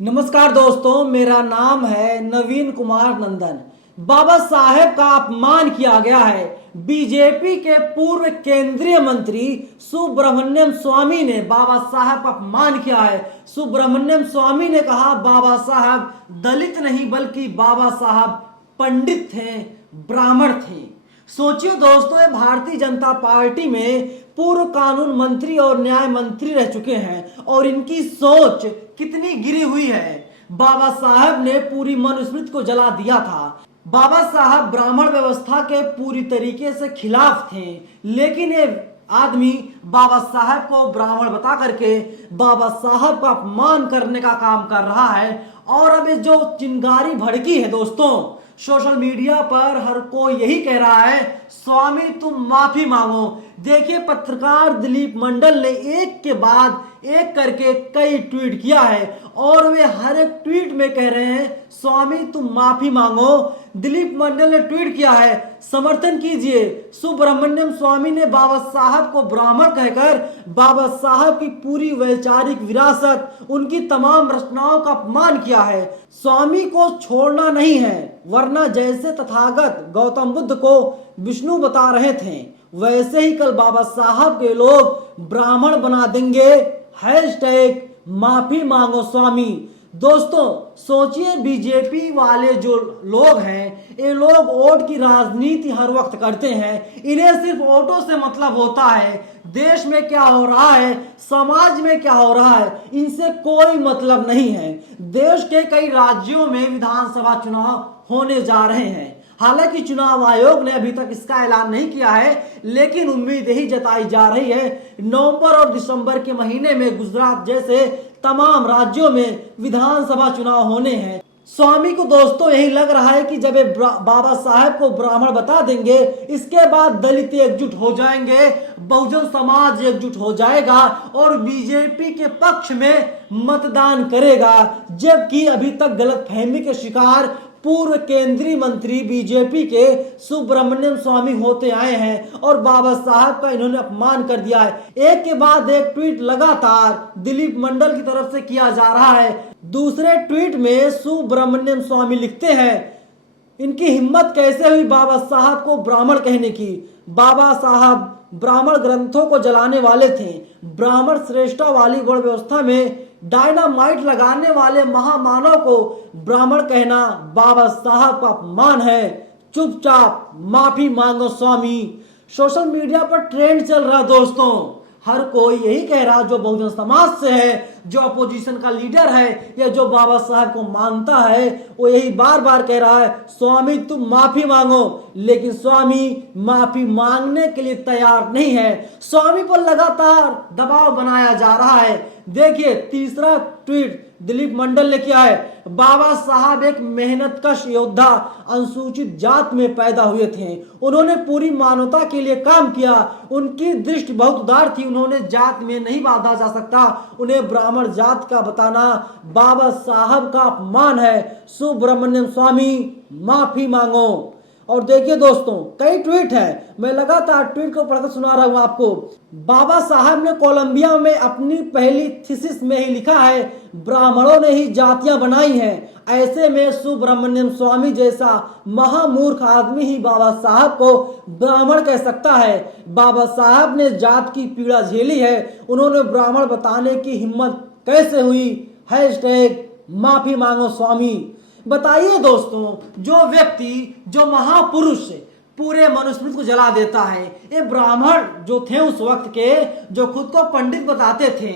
नमस्कार दोस्तों, मेरा नाम है नवीन कुमार नंदन। बाबा साहेब का अपमान किया गया है। बीजेपी के पूर्व केंद्रीय मंत्री सुब्रमण्यम स्वामी ने बाबा साहेब का अपमान किया है। सुब्रमण्यम स्वामी ने कहा बाबा साहब दलित नहीं बल्कि बाबा साहब पंडित थे, ब्राह्मण थे। सोचिए दोस्तों, ये भारतीय जनता पार्टी में पूर्व कानून मंत्री और न्याय मंत्री रह चुके हैं और इनकी सोच कितनी गिरी हुई है। बाबा साहब ने पूरी मनुस्मृति को जला दिया था। बाबा साहब ब्राह्मण व्यवस्था के पूरी तरीके से खिलाफ थे, लेकिन ये आदमी बाबा साहब को ब्राह्मण बता करके बाबा साहब का अपमान करने का काम कर रहा है। और अब ये जो चिंगारी भड़की है दोस्तों, सोशल मीडिया पर हर कोई यही कह रहा है स्वामी तुम माफी मांगो। देखिए, पत्रकार दिलीप मंडल ने एक के बाद एक करके कई ट्वीट किया है और वे हर एक ट्वीट में कह रहे हैं स्वामी तुम माफी मांगो। दिलीप मंडल ने ट्वीट किया है समर्थन कीजिए। सुब्रमण्यम स्वामी ने बाबा साहब को ब्राह्मण कहकर बाबा साहब की पूरी वैचारिक विरासत, उनकी तमाम रचनाओं का अपमान किया है। स्वामी को छोड़ना नहीं है, वरना जैसे तथागत गौतम बुद्ध को विष्णु बता रहे थे वैसे ही कल बाबा साहब के लोग ब्राह्मण बना देंगे। हैशटैग माफी मांगो स्वामी। दोस्तों सोचिए, बीजेपी वाले जो लोग हैं, ये लोग वोट की राजनीति हर वक्त करते हैं। इन्हें सिर्फ वोटों से मतलब होता है। देश में क्या हो रहा है, समाज में क्या हो रहा है, इनसे कोई मतलब नहीं है। देश के कई राज्यों में विधानसभा चुनाव होने जा रहे हैं। हालांकि चुनाव आयोग ने अभी तक इसका ऐलान नहीं किया है, लेकिन उम्मीद यही जताई जा रही है नवंबर और दिसंबर के महीने में गुजरात जैसे तमाम राज्यों में विधानसभा चुनाव होने हैं। स्वामी को दोस्तों यही लग रहा है कि जब बाबा साहब को ब्राह्मण बता देंगे, इसके बाद दलित एकजुट हो जाएंगे, बहुजन समाज एकजुट हो जाएगा और बीजेपी के पक्ष में मतदान करेगा। जबकि अभी तक गलतफहमी के शिकार पूर्व केंद्रीय मंत्री बीजेपी के सुब्रमण्यम स्वामी होते आए हैं और बाबा साहब का इन्होंने अपमान कर दिया है। एक के बाद एक ट्वीट लगातार दिलीप मंडल की तरफ से किया जा रहा है। दूसरे ट्वीट में सुब्रमण्यम स्वामी लिखते हैं इनकी हिम्मत कैसे हुई बाबा साहब को ब्राह्मण कहने की। बाबा साहब ब्राह्मण ग्रंथों को जलाने वाले थे। ब्राह्मण श्रेष्ठता वाली गौड़ व्यवस्था में डायनामाइट लगाने वाले महामानव को ब्राह्मण कहना बाबा साहब का अपमान है। चुपचाप माफी मांगो स्वामी। सोशल मीडिया पर ट्रेंड चल रहा दोस्तों, हर कोई यही कह रहा, जो बहुजन समाज से है, जो अपोजिशन का लीडर है या जो बाबा साहब को मानता है, वो यही बार बार कह रहा है स्वामी तुम माफी मांगो। लेकिन स्वामी माफी मांगने के लिए तैयार नहीं है। स्वामी पर लगातार दबाव बनाया जा रहा है। देखिए, तीसरा ट्वीट दिलीप मंडल ने किया है बाबा साहब एक मेहनतकश योद्धा अनुसूचित जात में पैदा हुए थे। उन्होंने पूरी मानवता के लिए काम किया। उनकी दृष्टि बहुत उदार थी। उन्होंने जात में नहीं बांधा जा सकता। उन्हें ब्राह्मण जात का बताना बाबा साहब का अपमान है। सुब्रमण्यम स्वामी माफी मांगो। और देखिए दोस्तों, कई ट्वीट है, मैं लगातार ट्वीट को पढ़कर सुना रहा हूं आपको। बाबा साहब ने कोलंबिया में अपनी पहली थीसिस में ही लिखा है ब्राह्मणों ने ही जातियां बनाई हैं। ऐसे में सुब्रमण्यम स्वामी जैसा महामूर्ख आदमी ही बाबा साहब को ब्राह्मण कह सकता है। बाबा साहब ने जात की पीड़ा झेली है, उन्होंने ब्राह्मण बताने की हिम्मत कैसे हुई। हैशटैग माफी मांगो स्वामी। बताइए दोस्तों, जो व्यक्ति, जो महापुरुष पूरे मनुस्मृति को जला देता है, ये ब्राह्मण जो थे उस वक्त के, जो खुद को पंडित बताते थे,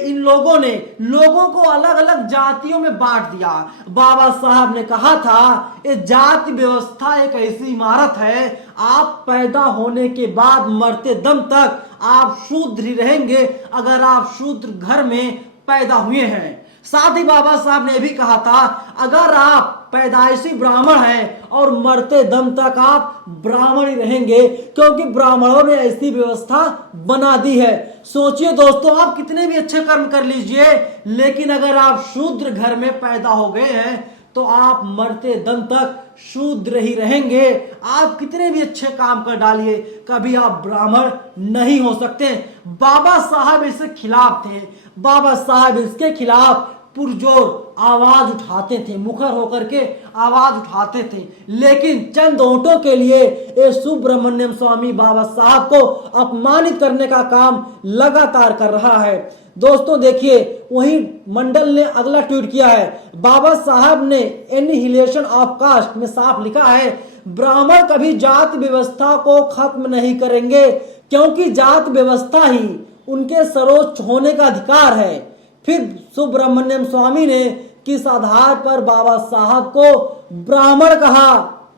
इन लोगों ने लोगों को अलग अलग जातियों में बांट दिया। बाबा साहब ने कहा था ये जाति व्यवस्था एक ऐसी इमारत है, आप पैदा होने के बाद मरते दम तक आप शूद्र ही रहेंगे अगर आप शूद्र घर में पैदा हुए हैं। साथ ही बाबा साहब ने भी कहा था अगर आप पैदाइशी ब्राह्मण हैं और मरते दम तक आप ब्राह्मण ही रहेंगे, क्योंकि ब्राह्मणों ने ऐसी व्यवस्था बना दी है। सोचिए दोस्तों, आप कितने भी अच्छे कर्म कर लीजिए, लेकिन अगर आप शूद्र घर में पैदा हो गए हैं तो आप मरते दम तक शूद्र ही रहेंगे। आप कितने भी अच्छे काम कर डालिए, कभी आप ब्राह्मण नहीं हो सकते। बाबा साहब इसके खिलाफ थे। बाबा साहब इसके खिलाफ पुरजोर आवाज उठाते थे, मुखर होकर के आवाज उठाते थे। लेकिन चंद वोटों के लिए ये सुब्रमण्यम स्वामी बाबा साहब को अपमानित करने का काम लगातार कर रहा है। दोस्तों देखिए, वहीं मंडल ने अगला ट्वीट किया है। बाबा साहब ने एनिहिलेशन ऑफ कास्ट में साफ लिखा है, ब्राह्मण कभी जाति व्यवस्था को खत्म नहीं करेंगे, क्योंकि जाति व्यवस्था ही उनके सर्वोच्च होने का अधिकार है। फिर सुब्रमण्यम स्वामी ने किस आधार पर बाबा साहब को ब्राह्मण कहा,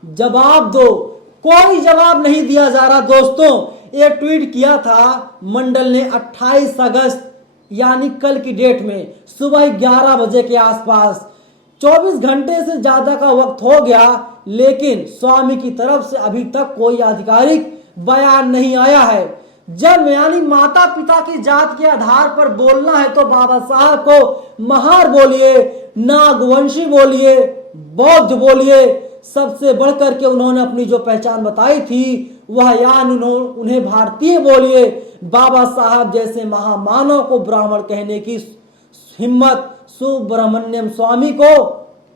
जवाब दो। कोई जवाब नहीं दिया जा रहा। दोस्तों ये ट्वीट किया था मंडल ने 28 अगस्त यानी कल की डेट में सुबह 11 बजे के आसपास। 24 घंटे से ज्यादा का वक्त हो गया, लेकिन स्वामी की तरफ से अभी तक कोई आधिकारिक बयान नहीं आया है। जब यानी माता पिता की जात के आधार पर बोलना है तो बाबा साहब को महार बोलिए, नागवंशी बोलिए, बौद्ध बोलिए, सबसे बढ़कर के उन्होंने अपनी जो पहचान बताई थी वह यान उन्हें भारतीय बोलिए। बाबा साहब जैसे महामानव को ब्राह्मण कहने की हिम्मत सुब्रमण्यम स्वामी को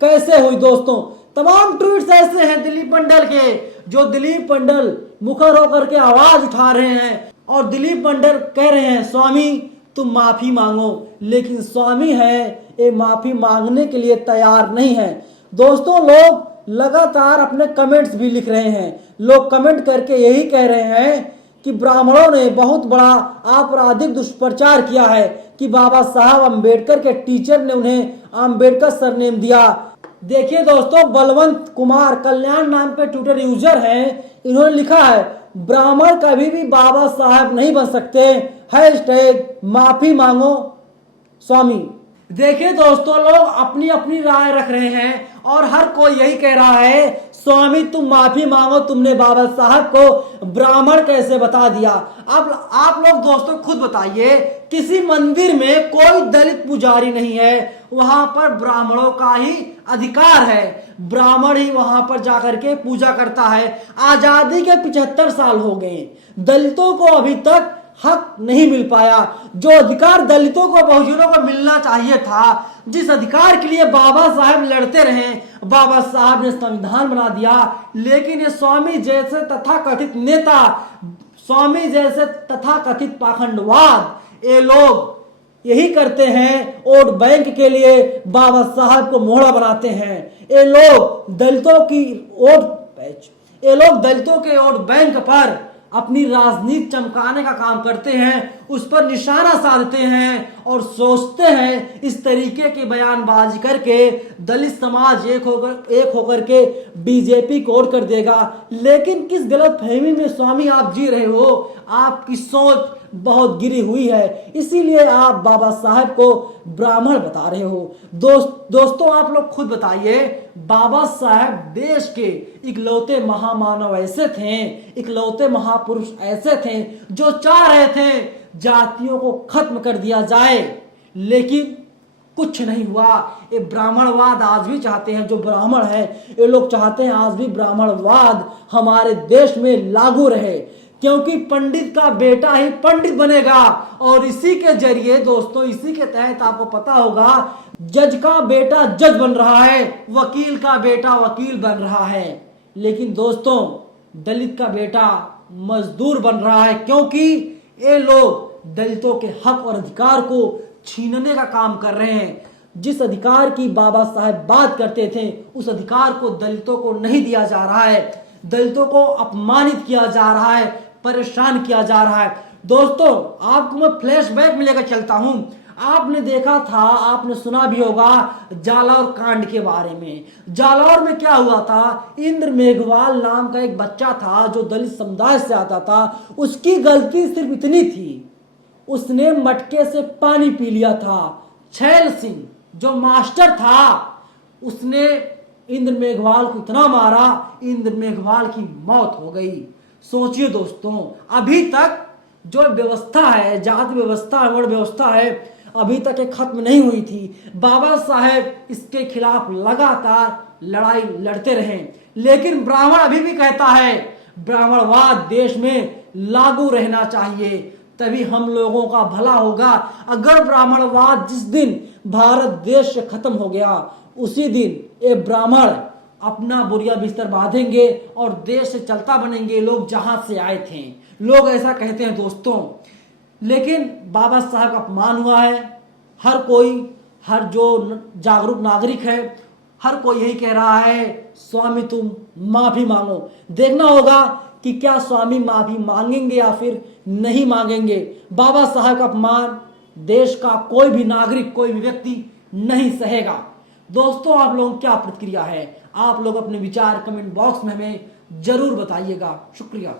कैसे हुई? दोस्तों तमाम ट्वीट्स ऐसे हैं दिलीप मंडल के, जो दिलीप मंडल मुखर होकर के आवाज उठा रहे हैं और दिलीप मंडल कह रहे हैं स्वामी तुम माफी मांगो, लेकिन स्वामी है ये माफी मांगने के लिए तैयार नहीं है। दोस्तों लोग लगातार अपने कमेंट्स भी लिख रहे हैं। लोग कमेंट करके यही कह रहे हैं कि ब्राह्मणों ने बहुत बड़ा आपराधिक दुष्प्रचार किया है कि बाबा साहब अंबेडकर के टीचर ने उन्हें अंबेडकर सरनेम दिया। देखिए दोस्तों, बलवंत कुमार कल्याण नाम पे ट्विटर यूजर हैं, इन्होंने लिखा है ब्राह्मण कभी भी बाबा साहब नहीं बन सकते, हैशटैग माफी मांगो स्वामी। देखिए दोस्तों, लोग अपनी अपनी राय रख रहे हैं और हर कोई यही कह रहा है स्वामी तुम माफी मांगो, तुमने बाबा साहब को ब्राह्मण कैसे बता दिया। अब आप लोग दोस्तों खुद बताइए, किसी मंदिर में कोई दलित पुजारी नहीं है, वहां पर ब्राह्मणों का ही अधिकार है, ब्राह्मण ही वहां पर जाकर के पूजा करता है। आजादी के 75 साल हो गए, दलितों को अभी तक हक नहीं मिल पाया। जो अधिकार दलितों को बहुजनों को मिलना चाहिए था, जिस अधिकार के लिए बाबा साहब लड़ते रहे, बाबा साहब ने संविधान बना दिया, लेकिन ये स्वामी जैसे तथाकथित नेता, स्वामी जैसे तथाकथित पाखंडवाद, ये लोग यही करते हैं, वोट बैंक के लिए बाबा साहब को मोहरा बनाते हैं। ये लोग दलितों के वोट बैंक पर अपनी राजनीति चमकाने का काम करते हैं, उस पर निशाना साधते हैं और सोचते हैं इस तरीके की बयानबाजी करके दलित समाज एक होकर के बीजेपी को वोट कर देगा। लेकिन किस गलतफहमी में स्वामी आप जी रहे हो, आपकी सोच बहुत गिरी हुई है, इसीलिए आप बाबा साहब को ब्राह्मण बता रहे हो। दोस्तों आप लोग खुद बताइए, बाबा साहब देश के इकलौते महामानव ऐसे थे, इकलौते महापुरुष ऐसे थे जो चाह रहे थे जातियों को खत्म कर दिया जाए, लेकिन कुछ नहीं हुआ। ये ब्राह्मणवाद आज भी चाहते हैं, जो ब्राह्मण है ये लोग चाहते हैं आज भी ब्राह्मणवाद हमारे देश में लागू रहे, क्योंकि पंडित का बेटा ही पंडित बनेगा। और इसी के जरिए दोस्तों, इसी के तहत आपको पता होगा, जज का बेटा जज बन रहा है, वकील का बेटा वकील बन रहा है, लेकिन दोस्तों दलित का बेटा मजदूर बन रहा है, क्योंकि ये लोग दलितों के हक और अधिकार को छीनने का काम कर रहे हैं। जिस अधिकार की बाबा साहब बात करते थे, उस अधिकार को दलितों को नहीं दिया जा रहा है, दलितों को अपमानित किया जा रहा है, परेशान किया जा रहा है। दोस्तों आपको मैं फ्लैशबैक में लेकर चलता हूं। आपने देखा था, आपने सुना भी होगा जालौर कांड के बारे में। जालौर में क्या हुआ था, इंद्र मेघवाल नाम का एक बच्चा था जो दलित समुदाय से आता था। उसकी गलती सिर्फ इतनी थी, उसने मटके से पानी पी लिया था। छैल सिंह जो मास्टर था, उसने इंद्र मेघवाल को इतना मारा, इंद्र मेघवाल की मौत हो गई। सोचिए दोस्तों, अभी तक जो व्यवस्था है, जाति व्यवस्था, वर्ण व्यवस्था है, अभी तक ये खत्म नहीं हुई थी। बाबा साहेब इसके खिलाफ लगातार लड़ाई लड़ते रहे, लेकिन ब्राह्मण अभी भी कहता है ब्राह्मणवाद देश में लागू रहना चाहिए। तभी हम लोगों का भला होगा। अगर ब्राह्मणवाद जिस दिन भारत देश से खत्म हो गया, उसी दिन ये ब्राह्मण अपना बुरिया बिस्तर बांधेंगे और देश से चलता बनेंगे लोग जहां से आए थे। लोग ऐसा कहते हैं दोस्तों, लेकिन बाबा साहब का अपमान हुआ है। हर कोई, हर जो जागरूक नागरिक है, हर कोई यही कह रहा है, स्वामी तुम माफी मांगो। देखना होगा कि क्या स्वामी माफी मांगेंगे या फिर नहीं मांगेंगे। बाबा साहब का अपमान देश का कोई भी नागरिक, कोई भी व्यक्ति नहीं सहेगा। दोस्तों, आप लोगों की क्या प्रतिक्रिया है? आप लोग अपने विचार कमेंट बॉक्स में हमें जरूर बताइएगा। शुक्रिया।